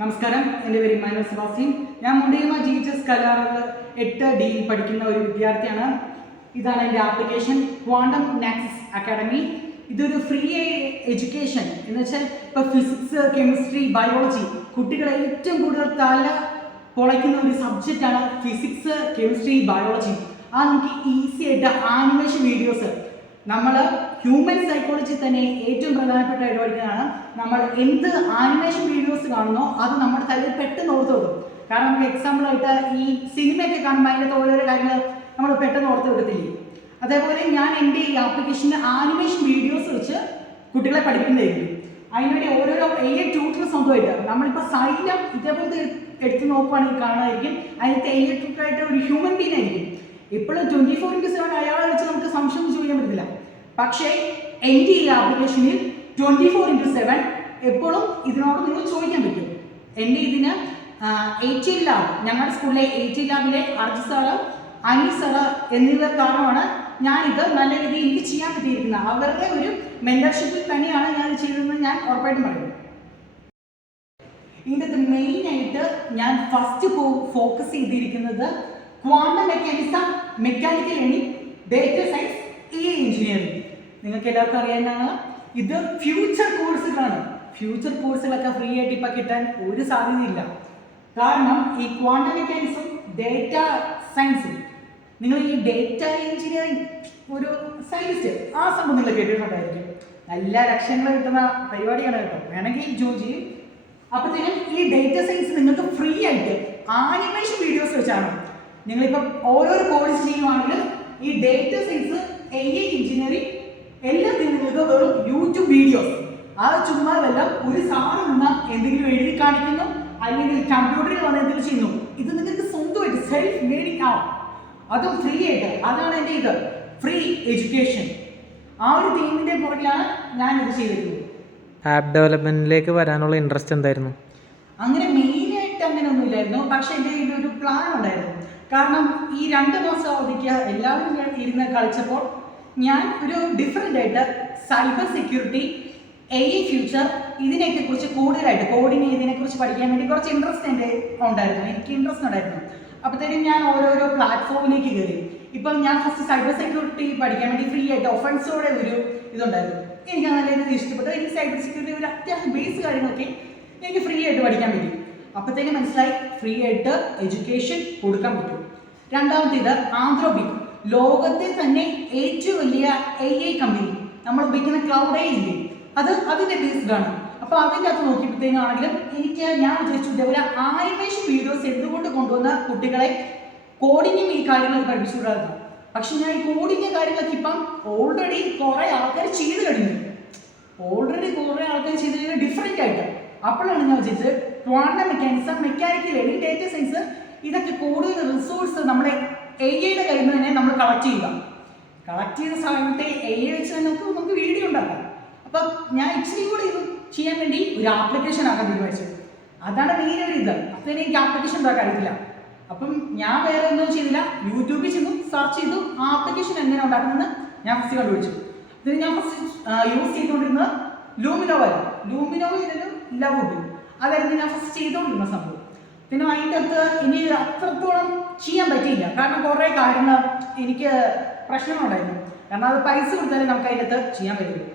നമസ്കാരം, എൻ്റെ പേര് ഇമ്മാനുവൽ സെബാസ്റ്റ്യൻ. ഞാൻ മുണ്ടിയമ്മ GHS കലാറിൽ 8D പഠിക്കുന്ന ഒരു വിദ്യാർത്ഥിയാണ്. ഇതാണ് എൻ്റെ ആപ്ലിക്കേഷൻ ക്വാണ്ടം നെക്സസ് അക്കാഡമി. ഇതൊരു ഫ്രീ എഡ്യൂക്കേഷൻ എന്ന് വെച്ചാൽ ഇപ്പോൾ ഫിസിക്സ്, കെമിസ്ട്രി, ബയോളജി കുട്ടികളെ ഏറ്റവും കൂടുതൽ തല പൊളയ്ക്കുന്ന ഒരു സബ്ജക്റ്റാണ് ഫിസിക്സ്, കെമിസ്ട്രി, ബയോളജി. നമുക്ക് ഈസി ആയിട്ട് ആനിമേഷൻ വീഡിയോസ് നമ്മൾ ഹ്യൂമൻ സൈക്കോളജി തന്നെ ഏറ്റവും പ്രധാനപ്പെട്ട ഇടപെടുന്നതാണ്. നമ്മൾ എന്ത് ആനിമേഷൻ വീഡിയോസ് കാണുന്നോ അത് നമ്മുടെ തലയിൽ പെട്ടെന്ന് ഓർത്ത് വെക്കും. കാരണം നമുക്ക് എക്സാമ്പിളായിട്ട് ഈ സിനിമയൊക്കെ കാണുമ്പോൾ അതിൻ്റെ ഓരോരോ കാര്യങ്ങൾ നമ്മൾ പെട്ടെന്ന് ഓർത്ത് വെക്കത്തില്ലേ. അതേപോലെ ഞാൻ എൻ്റെ ഈ ആപ്ലിക്കേഷന് ആനിമേഷൻ വീഡിയോസ് വെച്ച് കുട്ടികളെ പഠിപ്പിക്കുന്നതായിരിക്കും. അതിനുവേണ്ടി ഓരോരോ ട്യൂട്ടർ സ്വന്തമായിട്ട് നമ്മളിപ്പോൾ സൈലം ഇതേപോലത്തെ എടുത്ത് നോക്കുവാണെങ്കിൽ കാണുമായിരിക്കും. അതിനകത്ത് ട്യൂട്ടറായിട്ട് ഒരു ഹ്യൂമൻ ബീങ് ആയിരിക്കും. ഇപ്പോഴും 24/7 അയാളെ വെച്ച് നമുക്ക് സംശയം ചോദിക്കാൻ പറ്റില്ല. പക്ഷേ എൻ്റെ ഈ ആപ്ലിക്കേഷനിൽ 24/7 എപ്പോഴും ഇതിനോട് നിങ്ങൾ ചോദിക്കാൻ പറ്റും. എൻ്റെ ഇതിന് 80 ലാബ്, ഞങ്ങളുടെ സ്കൂളിലെ 80 ലാബിലെ അർജ് സാറ്, അനി സാറ് എന്നിവർ കാരണമാണ് ഞാനിത് നല്ല രീതിയിൽ എനിക്ക് ചെയ്യാൻ പറ്റിയിരിക്കുന്നത്. അവരുടെ ഒരു മെന്റർഷിപ്പിൽ തന്നെയാണ് ഞാൻ ചെയ്തതെന്ന് ഞാൻ ഉറപ്പായിട്ടും പറയും. ഇതിൻ്റെ മെയിനായിട്ട് ഞാൻ ഫസ്റ്റ് ഫോക്കസ് ചെയ്തിരിക്കുന്നത് quantum mechanism, mechanical learning, data science, engineering. നിങ്ങൾക്ക് എല്ലാവർക്കും അറിയാവുന്നതാണ് ഇത് ഫ്യൂച്ചർ കോഴ്സുകളാണ്. ഫ്യൂച്ചർ കോഴ്സുകളൊക്കെ ഫ്രീ ആയിട്ട് ഇപ്പം കിട്ടാൻ ഒരു സാധ്യതയില്ല. കാരണം ഈ ക്വാണ്ടം മെക്കാനിക്സും ഡേറ്റ സയൻസും, നിങ്ങൾ ഈ ഡേറ്റ എഞ്ചിനീയറിംഗ് ഒരു സയൻസ് ആ സംഭവം നിങ്ങൾ കേട്ടിട്ടുണ്ടായിരിക്കും. നല്ല ലക്ഷ്യങ്ങൾ കിട്ടുന്ന പരിപാടിയാണ് കേട്ടോ. വേണമെങ്കിൽ ജോയിൻ ചെയ്യും. അപ്പോഴത്തേനും ഈ ഡേറ്റ സയൻസ് നിങ്ങൾക്ക് ഫ്രീ ആയിട്ട് ആനിമേഷൻ വീഡിയോസ് വെച്ചാണ്. നിങ്ങളിപ്പം ഓരോരോ കോഴ്സ് ചെയ്യുവാണെങ്കിൽ ഈ ഡേറ്റ സയൻസ്, എഞ്ചിനീയറിംഗ് എല്ലാത്തിനും നിങ്ങൾക്ക് വെറും യൂട്യൂബ് വീഡിയോസ്, ആ ചുമ്മാ വല്ല ഒരു സാധനം നിന്ന് എന്തെങ്കിലും എഴുതി കാണിക്കുന്നു, അല്ലെങ്കിൽ കമ്പ്യൂട്ടറിൽ വന്ന് എന്തെങ്കിലും ചെയ്യുന്നു. ഇത് നിങ്ങൾക്ക് സ്വന്തമായിട്ട് സെൽഫ് മേഡിങ് ആവും, അതും ഫ്രീ ആയിട്ട്. അതാണ് എൻ്റെ ഇത് ഫ്രീ എഡ്യൂക്കേഷൻ. ആ ഒരു തീമിൻ്റെ പുറകിലാണ് ഞാൻ ഇത് ചെയ്തിരുന്നത്. ആപ്പ് ഡെവലപ്മെന്റിലേക്ക് വരാനുള്ള ഇൻട്രസ്റ്റ് എന്തായിരുന്നു? അങ്ങനെ മെയിനായിട്ട് അങ്ങനെ ഒന്നുമില്ലായിരുന്നു. പക്ഷെ എൻ്റെ ഇതൊരു പ്ലാൻ ഉണ്ടായിരുന്നു. കാരണം ഈ 2 മാസം അവധിക്ക് എല്ലാവരും ഇരുന്ന് കളിച്ചപ്പോൾ ഞാൻ ഒരു ഡിഫറെൻ്റ് ആയിട്ട് സൈബർ സെക്യൂരിറ്റി, ഫ്യൂച്ചർ ഇതിനെയൊക്കെ കുറിച്ച് കൂടുതലായിട്ട് കോഡിങ് ഇതിനെക്കുറിച്ച് പഠിക്കാൻ വേണ്ടി കുറച്ച് ഇൻട്രസ്റ്റ് എൻ്റെ ഉണ്ടായിരുന്നു. എനിക്ക് ഇൻട്രസ്റ്റ് ഉണ്ടായിരുന്നു. അപ്പോഴത്തേക്കും ഞാൻ ഓരോരോ പ്ലാറ്റ്ഫോമിലേക്ക് കയറി. ഇപ്പം ഞാൻ ഫസ്റ്റ് സൈബർ സെക്യൂരിറ്റി പഠിക്കാൻ വേണ്ടി ഫ്രീ ആയിട്ട് ഒഫൻസോടെ ഒരു ഇതുണ്ടായിരുന്നു. എനിക്ക് നല്ല രീതിയിൽ ഇഷ്ടപ്പെട്ടു. എനിക്ക് സൈബർ സെക്യൂരിറ്റി ഒരു അത്യാവശ്യം ബേസ് കാര്യങ്ങളൊക്കെ എനിക്ക് ഫ്രീ ആയിട്ട് പഠിക്കാൻ പറ്റും. അപ്പോഴത്തേക്കും മനസ്സിലായി ഫ്രീ ആയിട്ട് എഡ്യൂക്കേഷൻ കൊടുക്കാൻ പറ്റും. രണ്ടാമത്തേത് ആന്ത്രോപിക്, ലോകത്തെ തന്നെ ഏറ്റവും വലിയ കമ്പനി നമ്മൾ ഉപയോഗിക്കുന്ന ക്ലൗഡ് ഇല്ലേ, അതിൻ്റെ ബേസ്ഡാണ്. അപ്പോൾ അതിൻ്റെ അകത്ത് നോക്കിയപ്പോഴത്തേക്കാണെങ്കിലും ഞാൻ വിചാരിച്ചു ഇതേപോലെ ആനിമേഷൻ വീഡിയോസ് എന്തുകൊണ്ട് കൊണ്ടുവന്ന കുട്ടികളെ കോഡിങ്ങും ഈ കാര്യങ്ങളൊക്കെ പഠിപ്പിച്ചു വിടാറുണ്ട്. പക്ഷെ ഞാൻ ഈ കോഡിങ് കാര്യങ്ങളൊക്കെ ഇപ്പം ഓൾറെഡി കുറേ ആൾക്കാർ ചെയ്ത് കഴിഞ്ഞു. ഡിഫറെൻ്റ് ആയിട്ട്. അപ്പോഴാണ് ഞാൻ വിചാരിച്ചത് quantum mechanism, mechanical learning, data science ഇതൊക്കെ കൂടുതൽ റിസോഴ്സ് നമ്മുടെ യുടെ കയ്യിൽ നിന്ന് തന്നെ നമ്മൾ കളക്ട് ചെയ്ത സമയത്തെ വെച്ച് നമുക്ക് വീഡിയോ ഉണ്ടാക്കാം. അപ്പം ഞാൻ ഇച്ചിരി കൂടി ഇത് ചെയ്യാൻ വേണ്ടി ഒരു ആപ്ലിക്കേഷൻ ആക്കാൻ തീരുമാനിച്ചത്. അതാണ് മെയിൻ ഒരു ഇത്. അപ്പം എനിക്ക് ആപ്ലിക്കേഷൻ ഉണ്ടാക്കാൻ അറിയില്ല. അപ്പം ഞാൻ വേറെ ഒന്നും ചെയ്തില്ല, യൂട്യൂബിൽ ചെന്നു സെർച്ച് ചെയ്തു ആ ആപ്ലിക്കേഷൻ എങ്ങനെ ഉണ്ടാക്കുന്നതെന്ന് ഞാൻ ഫസ്റ്റ് കണ്ടുപിടിച്ചു. ഇതിന് ഞാൻ ഫസ്റ്റ് യൂസ് ചെയ്തുകൊണ്ടിരുന്നത് ലൂമിനോവയിലൊരു ലവ്, അതായിരുന്നു ഞാൻ ഫസ്റ്റ് ചെയ്തുകൊണ്ടിരുന്ന സംഭവം. പിന്നെ അതിൻ്റെ അകത്ത് ഇനി അത്രത്തോളം ചെയ്യാൻ പറ്റിയില്ല. കാരണം കുറേ കാര്യങ്ങൾ എനിക്ക് പ്രശ്നങ്ങളുണ്ടായിരുന്നു. കാരണം അത് പൈസ കൊടുത്താലേ നമുക്ക് അതിൻ്റെ അകത്ത് ചെയ്യാൻ പറ്റുള്ളൂ.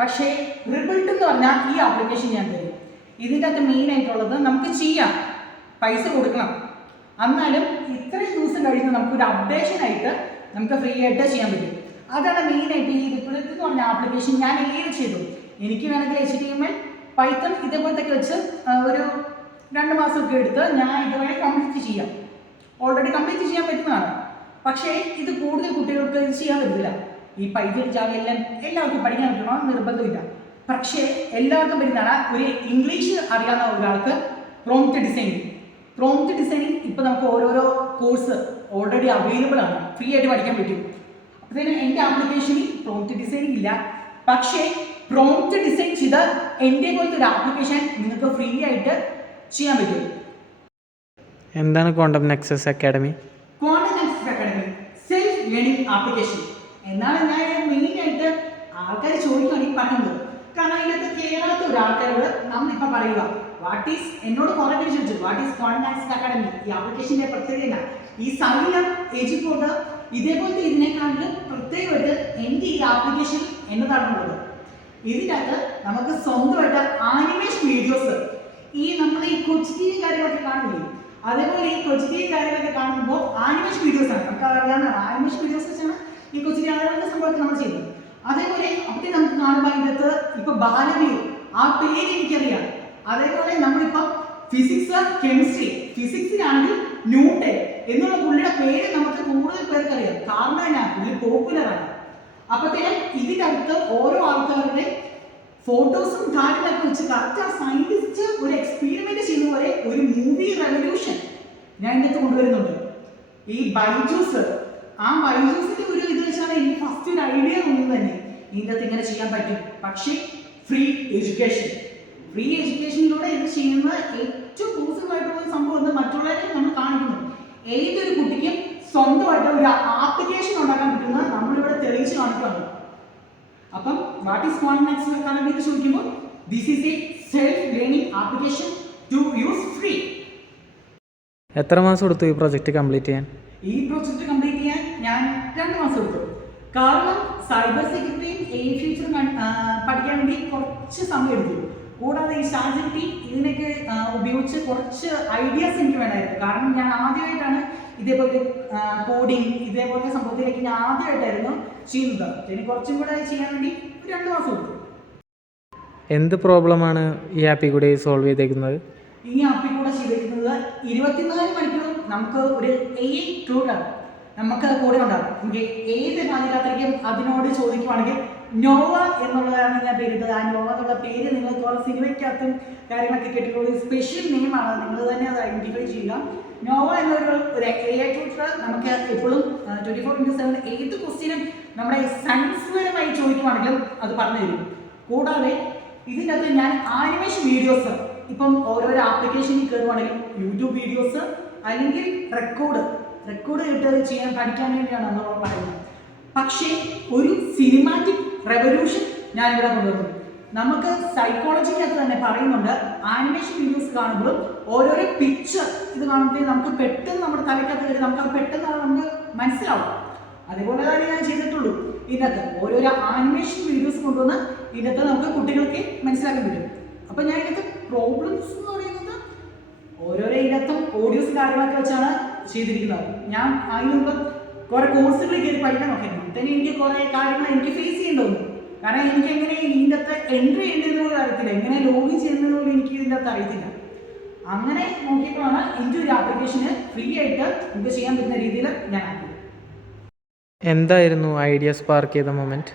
പക്ഷേ റിബിൾട്ട് എന്ന് പറഞ്ഞാൽ ഈ ആപ്ലിക്കേഷൻ ഞാൻ തരും. ഇതിൻ്റെ അകത്ത് മെയിനായിട്ടുള്ളത് നമുക്ക് ചെയ്യാം, പൈസ കൊടുക്കണം. എന്നാലും ഇത്രയും ദിവസം കഴിഞ്ഞ് നമുക്കൊരു അപ്ഡേഷനായിട്ട് നമുക്ക് ഫ്രീ ആയിട്ട് ചെയ്യാൻ പറ്റും. അതാണ് മെയിനായിട്ട് ഈ റിബിൾട്ട് എന്ന് പറഞ്ഞ ആപ്ലിക്കേഷൻ ഞാൻ ചെയ്തു. എനിക്ക് വേണമെങ്കിൽ HTML, പൈത്തൺ ഇതേപോലത്തൊക്കെ വെച്ച് ഒരു 2 മാസമൊക്കെ എടുത്ത് ഞാൻ ഇതുവരെ കംപ്ലീറ്റ് ചെയ്യാം. ഓൾറെഡി കംപ്ലീറ്റ് ചെയ്യാൻ പറ്റുന്നതാണ്. പക്ഷേ ഇത് കൂടുതൽ കുട്ടികൾക്ക് ഇത് ചെയ്യാൻ പറ്റില്ല. ഈ പൈത്തൺ, ജാവ എല്ലാം എല്ലാവർക്കും പഠിക്കാൻ പറ്റണമെന്ന് നിർബന്ധമില്ല. പക്ഷേ എല്ലാവർക്കും പറ്റുന്നതാണ്. ഒരു ഇംഗ്ലീഷ് അറിയാവുന്ന ഒരാൾക്ക് പ്രോംപ്റ്റ് ഡിസൈനിങ് ഇപ്പോൾ നമുക്ക് ഓരോരോ കോഴ്സ് ഓൾറെഡി അവൈലബിൾ ആണ്, ഫ്രീ ആയിട്ട് പഠിക്കാൻ പറ്റും. അപ്പോഴത്തേനും എൻ്റെ ആപ്ലിക്കേഷനിൽ പ്രോംപ്റ്റ് ഡിസൈനിങ് ഇല്ല. പക്ഷേ പ്രോംപ്റ്റ് ഡിസൈൻ ചെയ്ത എൻ്റെ പോലത്തെ ഒരു ആപ്ലിക്കേഷൻ നിങ്ങൾക്ക് ഫ്രീ ആയിട്ട് ചെയ്യാൻ പറ്റും. എന്താണ് quantum Nexus academy? Self learning application എന്നാണ് ഞാൻ മെയിനായിട്ട് ആൾക്കാർ ചോദിക്കുകയാണെങ്കിൽ പറയുന്നത്. കാരണം അതിനകത്ത് കേറാത്ത ഒരാൾക്കാരോട് നമ്മളിപ്പോൾ പറയുക എന്നോട് കുറെ പേര് ചോദിച്ചു what is quantum Nax academy, ഈ ആപ്ലിക്കേഷൻ്റെ പ്രത്യേകത ഈ സൈലം എജിപ്പോട്ട് ഇതേപോലത്തെ ഇതിനേക്കാളും പ്രത്യേകമായിട്ട് എൻ്റെ ഈ ആപ്ലിക്കേഷൻ എന്നതാണുള്ളത്. ഇതിനകത്ത് നമുക്ക് സ്വന്തമായിട്ട് ആനിമേഷൻ വീഡിയോസ് ഈ നമ്മൾ ഈ കൊച്ചു ടി വി കാര്യങ്ങളൊക്കെ കാണില്ലേ, അതേപോലെ ഈ കൊച്ചു ടി വി കാര്യങ്ങളൊക്കെ കാണുമ്പോൾ ആനിമേഷൻ വീഡിയോസ് ആണ് നമുക്ക് അറിയാവുന്നതാണ്. ആനിമേഷൻ വീഡിയോസ് വെച്ചാണ് ഈ കൊച്ചു ടി വി അങ്ങനെയുള്ള സംഭവമൊക്കെ നമ്മൾ ചെയ്യുന്നത്. അതേപോലെ അവിടെ നമുക്ക് കാണുമ്പോൾ അതിൻ്റെ അകത്ത് ഇപ്പൊ ബാലവീർ ആ പേര് എനിക്കറിയാം. അതേപോലെ നമ്മളിപ്പം ഫിസിക്സ് കെമിസ്ട്രി, ഫിസിക്സിലാണെങ്കിൽ ന്യൂട്ടൺ എന്നുള്ള പുള്ളിയുടെ പേര് നമുക്ക് കൂടുതൽ പേർക്ക് അറിയാം, കാരണം എന്നാ പുള്ളി പോപ്പുലറാണ്. അപ്പോഴത്തേനും ഇതിനകത്ത് ഓരോ ആൾക്കാരുടെ ഫോട്ടോസും കാര്യങ്ങളൊക്കെ വെച്ച് കറക്റ്റ് ആ സയന്റിസ്റ്റ് ഒരു എക്സ്പെരിമെന്റ് ചെയ്യുന്ന പോലെ ഒരു മൂവി റെവല്യൂഷൻ ഞാൻ ഇതിനകത്ത് കൊണ്ടുവരുന്നുണ്ട്. ഈ ബൈജൂസ്, ആ ബൈജൂസിന്റെ ഒരു ഇത് വെച്ചാണ് എനിക്ക് ഫസ്റ്റ് ഒരു ഐഡിയ തോന്നുന്നത് തന്നെ ഇതിൻ്റെ അകത്ത് ഇങ്ങനെ ചെയ്യാൻ പറ്റും. പക്ഷേ ഫ്രീ എഡ്യൂക്കേഷനിലൂടെ ഇത് ചെയ്യുന്ന ഏറ്റവും പോസിറ്റീവ് ആയിട്ടുള്ള ഒരു സംഭവം എന്ന് മറ്റുള്ളവരെ നമ്മൾ കാണിക്കുന്നു. ഏതൊരു കുട്ടിക്കും സ്വന്തമായിട്ട് ഒരു ആപ്ലിക്കേഷൻ ഉണ്ടാക്കാൻ പറ്റുന്ന നമ്മളിവിടെ തെളിയിച്ച് കാണിക്കുകയാണ്. അപ്പം what is quantum Nax academy എന്ന് ചോദിക്കുമ്പോൾ this is a self learning application to use free. എത്ര മാസം എടുത്തു ഈ പ്രോജക്റ്റ് കംപ്ലീറ്റ് ചെയ്യാൻ? ഈ പ്രോജക്റ്റ് കംപ്ലീറ്റ് ചെയ്യാൻ ഞാൻ 2 മാസം എടുത്തു. കാരണം സൈബർ സെക്യൂരിറ്റിയും AI ഫ്യൂച്ചറും പഠിക്കാൻ വേണ്ടി കുറച്ച് സമയം എടുത്തു. കൂടാതെ ഈ ChatGPT ഇതിനൊക്കെ ഉപയോഗിച്ച് കുറച്ച് ഐഡിയാസ് എനിക്ക് വേണമായിരുന്നു. കാരണം ഞാൻ ആദ്യമായിട്ടാണ് ഇതേപോലെ കോഡിങ് ഇതേപോലത്തെ സംഭവത്തിലേക്ക് ഞാൻ ആദ്യമായിട്ടായിരുന്നു ചെയ്യുന്നത്. എനിക്ക് കുറച്ചും കൂടെ ചെയ്യാൻ വേണ്ടി 2 മാസം എടുത്തു. എന്ത് പ്രോബ്ലമാണ് ഈ ആപ്പിൽ കൂടി സോൾവ് ചെയ്തേക്കുന്നത്? ഈ ആപ്പിൽ കൂടെ ചെയ്തേക്കുന്നത് 24 മണിക്കൂറും നമുക്ക് ഒരു AI ടൂളാണ് നമുക്ക് കൂടെ ഉണ്ടാകും. നമുക്ക് ഏത് പാതിരാത്രിക്കും അതിനോട് ചോദിക്കുവാണെങ്കിൽ നോവ എന്നുള്ളതാണ് ഞാൻ പേരിട്ടത്. ആ നോവ എന്നുള്ള പേര് നിങ്ങൾ കുറെ സിനിമയ്ക്കകത്തും കാര്യങ്ങളൊക്കെ കേട്ടിട്ടുള്ള ഒരു സ്പെഷ്യൽ നെയിമാണ്, നിങ്ങൾ തന്നെ അത് ഐഡന്റിഫൈ ചെയ്യുക. നോവ എന്നൊരു AI ട്യൂട്ടർ നമുക്ക് എപ്പോഴും 24/7 ഏത് ക്വസ്റ്റ്യനും നമ്മുടെ സയൻസ്പരമായി ചോദിക്കുവാണെങ്കിലും അത് പറഞ്ഞു തരും. കൂടാതെ ഇതിൻ്റെ അകത്ത് ഞാൻ ആനിമേഷൻ വീഡിയോസ് ഇപ്പം ഓരോരോ ആപ്ലിക്കേഷനിൽ കയറുവാണെങ്കിൽ യൂട്യൂബ് വീഡിയോസ് അല്ലെങ്കിൽ റെക്കോർഡ് ഇട്ട് ചെയ്യാൻ പഠിക്കാൻ വേണ്ടിയാണ് നമ്മൾ പറയുന്നത്. പക്ഷേ ഒരു സിനിമാറ്റിക് റെവല്യൂഷൻ ഞാൻ ഇവിടെ കൊണ്ടുവന്നു. നമുക്ക് സൈക്കോളജിക്കകത്ത് തന്നെ പറയുന്നുണ്ട് ആനിമേഷൻ വീഡിയോസ് കാണുമ്പോഴും ഓരോരോ പിക്ചർ ഇത് കാണുമ്പോഴേ നമുക്ക് പെട്ടെന്ന് നമ്മുടെ തലയ്ക്കകത്ത് കയറി നമുക്ക് പെട്ടെന്ന് നമുക്ക് മനസ്സിലാവും. അതേപോലെ തന്നെ ഞാൻ ചെയ്തിട്ടുള്ളൂ. ഇതിനകത്ത് ഓരോരോ ആനിമേഷൻ വീഡിയോസ് കൊണ്ടുവന്ന് ഇതിനകത്ത് നമുക്ക് കുട്ടികൾക്ക് മനസ്സിലാക്കാൻ പറ്റും. അപ്പം ഞാൻ ഇതിനകത്ത് പ്രോബ്ലംസ് എന്ന് പറയുന്നത് ഓരോരോ ഇതിനകത്തും ഓഡിയോസ് കാര്യങ്ങളൊക്കെ വെച്ചാണ് ചെയ്തിരിക്കുന്നത്. ഞാൻ അതിന് മുമ്പ് കുറെ കോഴ്സുകളിൽ കയറി പഠിക്കാൻ നോക്കിയിരുന്നു. തന്നെ എനിക്ക് കുറെ കാര്യങ്ങൾ എനിക്ക് ഫേസ് ചെയ്യേണ്ടി വന്നു. കാരണം എനിക്ക് എങ്ങനെ ഇതിൻ്റെ അകത്ത് എൻട്രി ചെയ്യേണ്ടതെന്ന് പോലും അറിയത്തില്ല, എങ്ങനെ ലോഗിൻ ചെയ്യുന്നത് പോലും എനിക്ക് ഇതിൻ്റെ അകത്ത് അറിയത്തില്ല. അങ്ങനെ നോക്കിയപ്പോഴാണ് എൻ്റെ ഒരു ആപ്ലിക്കേഷന് ഫ്രീ ആയിട്ട് നമുക്ക് ചെയ്യാൻ പറ്റുന്ന രീതിയിൽ ഞാൻ ആക്കിയത്. എന്തായിരുന്നു ഐഡിയ സ്പാർക്ക് ചെയ്ത മൊമെന്റ്?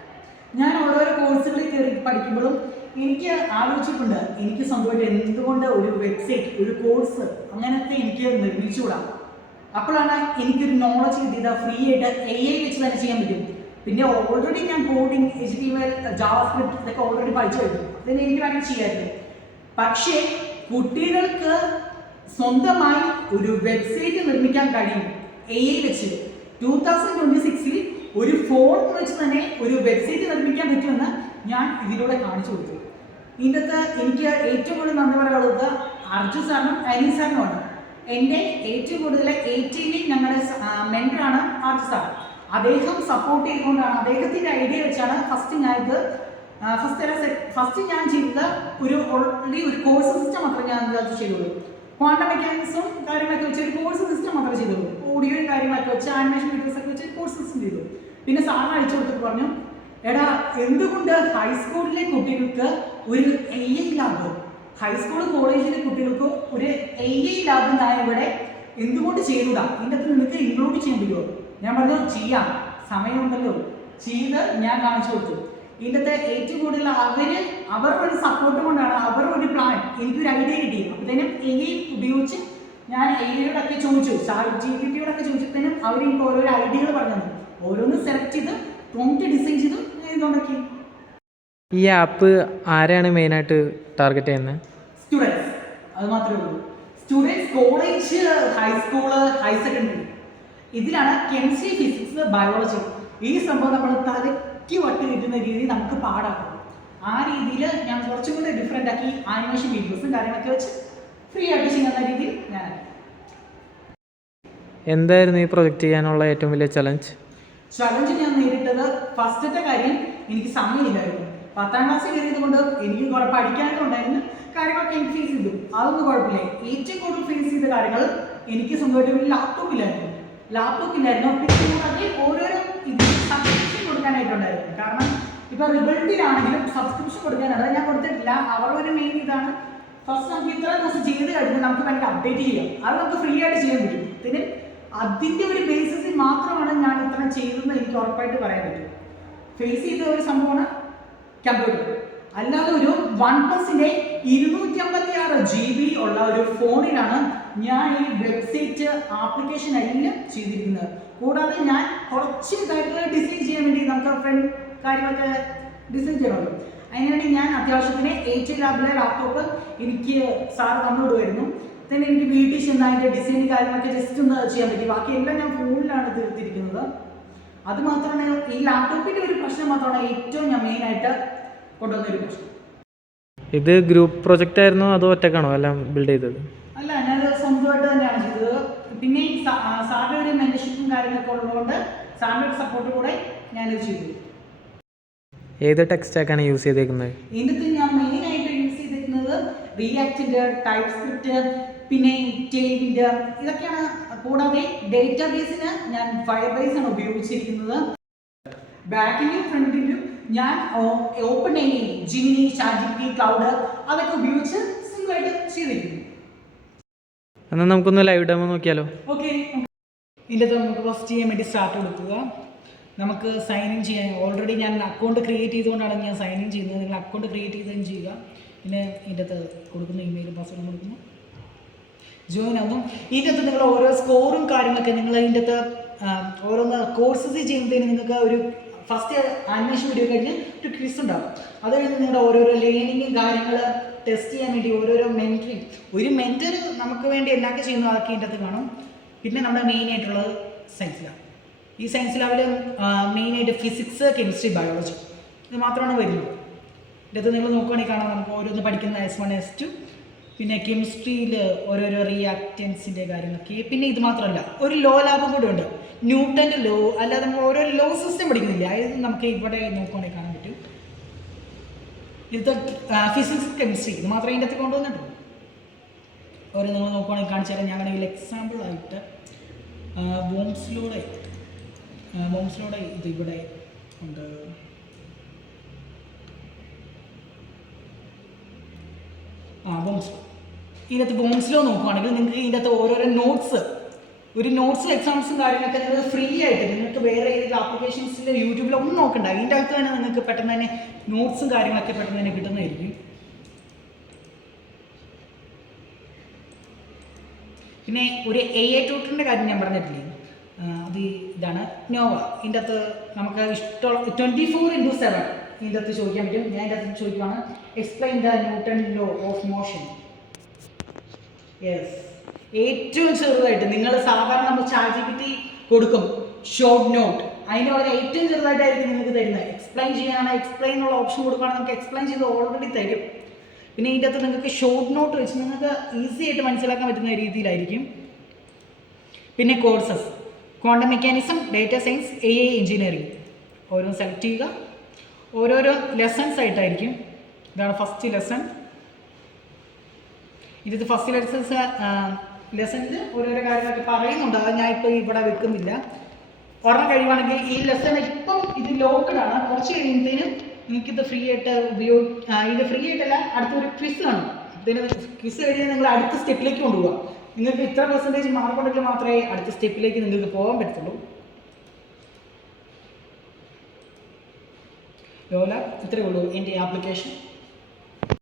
ഞാൻ ഓരോരോ കോഴ്സുകളിൽ കയറി പഠിക്കുമ്പോഴും എനിക്ക് ആലോചിച്ചിട്ടുണ്ട് എനിക്ക് സ്വന്തമായിട്ട് എന്തുകൊണ്ട് ഒരു വെബ്സൈറ്റ് ഒരു കോഴ്സ് അങ്ങനത്തെ എനിക്ക് നിർമ്മിച്ചുകൂടാ. അപ്പോഴാണ് എനിക്കൊരു നോളജ് കിട്ടിയത് ഫ്രീ ആയിട്ട് AI വെച്ച് തന്നെ ചെയ്യാൻ പറ്റും. പിന്നെ ഓൾറെഡി ഞാൻ കോഡിങ് HTML ജാവാസ്ക്രിപ്റ്റ് ഇതൊക്കെ ഓൾറെഡി പഠിച്ചു കഴിഞ്ഞു, അതിന് എനിക്ക് വേണമെങ്കിൽ ചെയ്യാമായിരുന്നു. പക്ഷേ കുട്ടികൾക്ക് സ്വന്തമായി ഒരു വെബ്സൈറ്റ് നിർമ്മിക്കാൻ കഴിയും AI വെച്ച്. 2026 ഒരു ഫോൺ വെച്ച് തന്നെ ഒരു വെബ്സൈറ്റ് നിർമ്മിക്കാൻ പറ്റുമെന്ന് ഞാൻ ഇതിലൂടെ കാണിച്ചു കൊടുത്തു. ഇതിൻ്റെ എനിക്ക് ഏറ്റവും കൂടുതൽ നന്ദി പറയാനുള്ളത് അർജുൻ സാറിനും അനിൽ സാറിനുമാണ്. എൻ്റെ ഏറ്റവും കൂടുതൽ 18 ഞങ്ങളുടെ മെൻറ്ററാണ് അർജുൻ സാർ. അദ്ദേഹം സപ്പോർട്ട് ചെയ്തുകൊണ്ടാണ്, അദ്ദേഹത്തിൻ്റെ ഐഡിയ വെച്ചാണ് ഫസ്റ്റ് ഞാൻ ചെയ്തത് ഒരു ഓൾറെഡി ഒരു കോഴ്സ് സിസ്റ്റം മാത്രമേ ഞാൻ അത് ചെയ്തുള്ളൂ. ക്വാണ്ടം മെക്കാനിക്സും കാര്യങ്ങളൊക്കെ വെച്ച് ഒരു കോഴ്സ് സിസ്റ്റം മാത്രമേ ചെയ്തുള്ളൂ. ഓഡിയോയും കാര്യങ്ങളൊക്കെ വെച്ച് ആനിമേഷൻ വീഡിയോസ് ഒക്കെ വെച്ച് കോഴ്സ് സിസ്റ്റം ചെയ്തു. പിന്നെ സാറിന് അയച്ചു കൊടുത്തിട്ട് പറഞ്ഞു, എടാ എന്തുകൊണ്ട് ഹൈസ്കൂളിലെ കുട്ടികൾക്ക് ഒരു AI ലാബ്, ഹൈസ്കൂൾ കോളേജിലെ കുട്ടികൾക്ക് ഒരു AI ലാബ് ഞാൻ ഇവിടെ എന്തുകൊണ്ട് ചെയ്തുകൂടാ, ഇതിൻ്റെ അകത്ത് നിനക്ക് ഇൻക്ലൂഡ് ചെയ്യാൻ പറ്റുമോ? ഞാൻ പറഞ്ഞു ചെയ്യാം, സമയമുണ്ടല്ലോ. ചെയ്ത് ഞാൻ കാണിച്ചു കൊടുത്തു. ഇതിൻ്റെ അകത്ത് ഏറ്റവും കൂടുതൽ അവരുടെ ഒരു സപ്പോർട്ട് കൊണ്ടാണ്, അവരുടെ ഒരു പ്ലാൻ എനിക്കൊരു ഐഡിയ കിട്ടി. അപ്പോഴത്തേനും AI ഉപയോഗിച്ച് ഞാൻ AI-യോടൊക്കെ ചോദിച്ചു, ChatGPT-യോടൊക്കെ ചോദിച്ചപ്പോഴത്തേനും അവരെനിക്ക് ഓരോരോ ഐഡിയകൾ പറഞ്ഞു തന്നു. ഓരോന്ന് സെലക്ട് ചെയ്ത് പ്രോംപ്റ്റ് ഡിസൈൻ ചെയ്ത് ഇതുണ്ടാക്കി. ഈ ആപ്പ് ആരെയാണ് മെയിനായിട്ട് ടാർഗറ്റ് ചെയ്യുന്നത്? സ്റ്റുഡൻസ്, അത് മാത്രമേ ഉള്ളൂ. Students, college, high school, higher secondary, ഇതിലാണ് കെമിസ്ട്രി, ഫിസിക്സ്, ബയോളജി ഈ സംഭവം നമ്മൾ തലയ്ക്ക് വട്ട് കിട്ടുന്ന രീതിയിൽ നമുക്ക് പാടാക്കും. ആ രീതിയിൽ ഞാൻ കുറച്ചും കൂടി ഡിഫറെൻ്റ് ആക്കി ആനിമേഷൻ വീഡിയോസും കാര്യങ്ങളൊക്കെ വെച്ച് ഫ്രീ ആയിട്ട് ചെയ്യുന്ന രീതിയിൽ ഞാൻ. എന്തായിരുന്നു ഈ പ്രൊജക്റ്റ് ചെയ്യാനുള്ള ഏറ്റവും വലിയ ചലഞ്ച് ഞാൻ നേരിട്ടത് ഫസ്റ്റത്തെ കാര്യം എനിക്ക് സമയമില്ലായിരുന്നു. 10ാം ക്ലാസ്സിൽ കയറിയത് കൊണ്ട് എനിക്ക് കുറെ പഠിക്കാനും ഉണ്ടായിരുന്നു, കാര്യങ്ങളൊക്കെ എനിക്ക് ഫേസ് ചെയ്തു, അതൊന്നും കുഴപ്പമില്ല. ഏറ്റവും കൂടുതൽ ഫേസ് ചെയ്ത കാര്യങ്ങൾ എനിക്ക് സ്വന്തമായിട്ട് ലാപ്ടോപ്പ് ഇല്ലായിരുന്നു. പിന്നെ ഓരോരോ ഇതിന് സബ്സ്ക്രിപ്ഷൻ കൊടുക്കാനായിട്ടുണ്ടായിരുന്നു. കാരണം ഇപ്പോൾ റിബൾട്ടിലാണെങ്കിലും സബ്സ്ക്രിപ്ഷൻ കൊടുക്കാനാണ്, ഞാൻ കൊടുത്തിട്ടില്ല. അവരുടെ ഒരു മെയിൻ ഇതാണ്, ഫസ്റ്റ് നമുക്ക് ഇത്ര ദിവസം ചെയ്ത് കഴിഞ്ഞാൽ നമുക്ക് വേണമെങ്കിൽ അപ്ഡേറ്റ് ചെയ്യാം, അത് നമുക്ക് ഫ്രീ ആയിട്ട് ചെയ്യാൻ പറ്റും. പിന്നെ അതിൻ്റെ ഒരു ബേസിസിൽ മാത്രമാണ് ഞാൻ ഇത്ര ചെയ്തതെന്ന് എനിക്ക് ഉറപ്പായിട്ട് പറയാൻ പറ്റും. ഫേസ് ചെയ്ത ഒരു സംഭവമാണ് കമ്പ്യൂട്ടർ. അല്ലാതെ ഒരു OnePlusന്റെ 256 GB ഉള്ള ഒരു ഫോണിലാണ് ഞാൻ ഈ വെബ്സൈറ്റ് ആപ്ലിക്കേഷൻ എല്ലാം ചെയ്തിരിക്കുന്നത്. കൂടാതെ ഞാൻ കുറച്ച് കാര്യങ്ങൾ ഡിസൈൻ ചെയ്യാൻ വേണ്ടി നമുക്ക് ഫ്രണ്ട് കാര്യങ്ങളൊക്കെ ഡിസൈൻ ചെയ്യണമല്ലോ, അതിനുവേണ്ടി ഞാൻ അത്യാവശ്യത്തിന് HTML ലാബിലെ ലാപ്ടോപ്പ് എനിക്ക് സാറ് തന്നുവിടുമായിരുന്നു. തന്നെ എനിക്ക് വീട്ടിൽ ചെന്ന് അതിൻ്റെ ഡിസൈൻ കാര്യങ്ങളൊക്കെ ജസ്റ്റ് ഒന്ന് ചെയ്യാൻ പറ്റി. ബാക്കിയെല്ലാം ഞാൻ ഫോണിലാണ് തീർത്തിരിക്കുന്നത്. അത് മാത്രമാണ് ഈ ലാപ്ടോപ്പിൻ്റെ ഒരു പ്രശ്നം മാത്രമാണ് ഏറ്റവും ഞാൻ മെയിനായിട്ട് കൊണ്ടുവന്നൊരു പ്രശ്നം. ഇത് ഗ്രൂപ്പ് പ്രൊജക്റ്റ് ആയിരുന്നോ അതോ ഒറ്റക്കാണോ എല്ലാം ബിൽഡ് ചെയ്തത്? അല്ല, ഞാനത് സ്വന്തമായിട്ട് തന്നെയാണ് ചെയ്തത്. പിന്നെ ഈ സാറിൻ്റെ ഒരു മെൻറ്റർഷിപ്പും കാര്യങ്ങളൊക്കെ ഉള്ളതുകൊണ്ട് സാറിൻ്റെ ഒരു സപ്പോർട്ട് കൂടെ ഞാനിത് ചെയ്തു. ഏത് ടെക് സ്റ്റാക്കാണ് യൂസ് ചെയ്തേക്കുന്നത്? ഇതിനകത്ത് ഞാൻ മെയിനായിട്ട് യൂസ് ചെയ്തിരിക്കുന്നത് റിയാക്റ്റിൻ്റെ, ടൈപ്പ് സ്ക്രിപ്റ്റ്, പിന്നെ ടെയിലിൻ്റെ, ഇതൊക്കെയാണ്. കൂടാതെ ഡേറ്റാബേസിന് ഞാൻ ഫയർബേസ് ആണ് ഉപയോഗിച്ചിരിക്കുന്നത്. ബാക്കിലും ഫ്രണ്ടിലും ഞാൻ OpenAI, ജിമിനി, ChatGPT, ക്ലൗഡ് അതൊക്കെ ഉപയോഗിച്ച് സിമ്പിളായിട്ട് ചെയ്തിരിക്കുന്നു. എന്നാൽ നമുക്കൊന്ന് ലൈവ് ഡെമോ നോക്കിയാലോ? ഓക്കെ, ഇതിൻ്റെ നമുക്ക് ഫസ്റ്റ് ചെയ്യാൻ വേണ്ടി സ്റ്റാർട്ട് കൊടുക്കുക. നമുക്ക് സൈൻ ഇൻ ചെയ്യാൻ ഓൾറെഡി ഞാൻ അക്കൗണ്ട് ക്രിയേറ്റ് ചെയ്തുകൊണ്ടാണ് ഞാൻ സൈൻ ഇൻ ചെയ്യുന്നത്. നിങ്ങൾ അക്കൗണ്ട് ക്രിയേറ്റ് ചെയ്തതും ചെയ്യുക. പിന്നെ ഇതിൻ്റെ അകത്ത് കൊടുക്കുന്ന ഇമെയിലും പാസ്വേഡും കൊടുക്കുന്നു, ജോയിൻ ആകും. ഇതിൻ്റെ അകത്ത് നിങ്ങൾ ഓരോ സ്കോറും കാര്യങ്ങളൊക്കെ നിങ്ങൾ ഇതിൻ്റെ അകത്ത് ഓരോന്ന് കോഴ്സസ് ചെയ്യുന്നതിന് നിങ്ങൾക്ക് ഒരു ഫസ്റ്റ് ആനിമേഷൻ വീഡിയോ കഴിഞ്ഞ് ഒരു ക്വിസ് ഉണ്ടാകും. അത് കഴിഞ്ഞ് നിങ്ങളുടെ ഓരോരോ ലേണിങ്ങും കാര്യങ്ങൾ ടെസ്റ്റ് ചെയ്യാൻ വേണ്ടി ഓരോരോ മെൻറ്ററിങ്, ഒരു മെൻറ്റർ നമുക്ക് വേണ്ടി എന്നൊക്കെ ചെയ്യുന്നത് അതൊക്കെ ഇതിൻ്റെ അകത്ത് കാണും. പിന്നെ നമ്മുടെ മെയിനായിട്ടുള്ളത് സയൻസ് ലാബ്. ഈ സയൻസ് ലാബിൽ മെയിനായിട്ട് ഫിസിക്സ്, കെമിസ്ട്രി, ബയോളജി ഇത് മാത്രമാണ് വരുന്നത്. ഇതിനകത്ത് നിങ്ങൾ നോക്കുകയാണെങ്കിൽ കാണാം നമുക്ക് ഓരോന്ന് പഠിക്കുന്ന S1, S2, പിന്നെ കെമിസ്ട്രിയിൽ ഓരോരോ റിയാക്റ്റൻസിൻ്റെ കാര്യങ്ങളൊക്കെ. പിന്നെ ഇത് മാത്രമല്ല, ഒരു ലോ ലാബും കൂടെ ഉണ്ട്, ന്യൂട്ടൻ്റെ ലോ. അല്ലാതെ നമ്മൾ ഓരോ ലോ സിസ്റ്റം പഠിക്കുന്നില്ല, അത് നമുക്ക് ഇവിടെ നോക്കുകയാണെങ്കിൽ കാണാൻ പറ്റും. ഇത് ഫിസിക്സ്, കെമിസ്ട്രി ഇത് മാത്രമേ ഇതിൻ്റെ അകത്ത് കൊണ്ടുവന്നിട്ടുള്ളൂ. ഓരോ നിങ്ങൾ നോക്കുകയാണെങ്കിൽ കാണിച്ചാൽ ഞാൻ വേണമെങ്കിൽ എക്സാമ്പിളായിട്ട് ബോംസിലൂടെ ഇത് ഇവിടെ ഉണ്ട്. ഇതിനകത്ത് ബോംസിലോ നോക്കുകയാണെങ്കിൽ നിങ്ങൾക്ക് ഇതിനകത്ത് ഓരോരോ നോട്ട്സ് എക്സാംസും കാര്യങ്ങളൊക്കെ നിങ്ങൾ ഫ്രീ ആയിട്ട് നിങ്ങൾക്ക് വേറെ ഏതെങ്കിലും ആപ്ലിക്കേഷൻസിൽ യൂട്യൂബിലൊന്നും നോക്കണ്ട, ഇതിൻ്റെ അകത്ത് തന്നെ നിങ്ങൾക്ക് പെട്ടെന്ന് തന്നെ നോട്ട്സും കാര്യങ്ങളൊക്കെ പെട്ടെന്ന് തന്നെ കിട്ടുന്നതായിരിക്കും. പിന്നെ ഒരു AI ട്യൂട്ടറിൻ്റെ കാര്യം ഞാൻ പറഞ്ഞിട്ടില്ലേ, അത് ഇതാണ് നോവ. ഇതിൻ്റെ അകത്ത് നമുക്ക് ഇഷ്ടമുള്ള 24/7 ഇതിൻ്റെ അകത്ത് ചോദിക്കാൻ പറ്റും. ഞാൻ ഇതിൻ്റെ അകത്ത് ചോദിക്കുകയാണ്, explain the newton law of motion. Yes, ഏറ്റവും ചെറുതായിട്ട് നിങ്ങൾ സാധാരണ നമ്മൾ ChatGPT കൊടുക്കും ഷോർട്ട് നോട്ട്, അതിന് വളരെ ഏറ്റവും ചെറുതായിട്ടായിരിക്കും നിങ്ങൾക്ക് തരുന്നത്. എക്സ്പ്ലെയിൻ ചെയ്യാനാണ് എക്സ്പ്ലെയിൻ എന്നുള്ള ഓപ്ഷൻ കൊടുക്കുകയാണെങ്കിൽ നമുക്ക് എക്സ്പ്ലെയിൻ ചെയ്ത് ഓൾറെഡി തരും. പിന്നെ ഇതിൻ്റെ അകത്ത് നിങ്ങൾക്ക് ഷോർട്ട് നോട്ട് വെച്ച് നിങ്ങൾക്ക് ഈസി ആയിട്ട് മനസ്സിലാക്കാൻ പറ്റുന്ന രീതിയിലായിരിക്കും. പിന്നെ courses, quantum mechanism, data science, AI engineering ഓരോന്ന് സെലക്ട് ചെയ്യുക. ഓരോരോ ലെസൺസ് ആയിട്ടായിരിക്കും. ഇതാണ് ഫസ്റ്റ് ലെസൺ. ഇതിൽ ഫസ്റ്റ് ലെസണിൽ ഓരോരോ കാര്യങ്ങളൊക്കെ പറയുന്നുണ്ട്, അത് ഞാൻ ഇപ്പോൾ ഇവിടെ വെക്കുന്നില്ല. ഒരെണ്ണം കഴിയുവാണെങ്കിൽ ഈ ലെസൺ ഇപ്പം ഇത് ലോക്കഡാണ്, കുറച്ച് കഴിയുമ്പോഴത്തേനും നിങ്ങൾക്കിത് ഫ്രീ ആയിട്ട് ഇത് ഫ്രീ ആയിട്ടല്ല, അടുത്തൊരു ക്വിസ് കാണും. ഇതിന് ക്വിസ് കഴിഞ്ഞാൽ നിങ്ങൾ അടുത്ത സ്റ്റെപ്പിലേക്ക് കൊണ്ടുപോകുക. നിങ്ങൾക്ക് ഇത്ര പെർസെൻറ്റേജ് മാർക്ക് ഉണ്ടെങ്കിൽ മാത്രമേ അടുത്ത സ്റ്റെപ്പിലേക്ക് നിങ്ങൾക്ക് പോകാൻ പറ്റത്തുള്ളൂ. ലോല ഇത്രയേ ഉള്ളൂ എൻ്റെ ആപ്ലിക്കേഷൻ.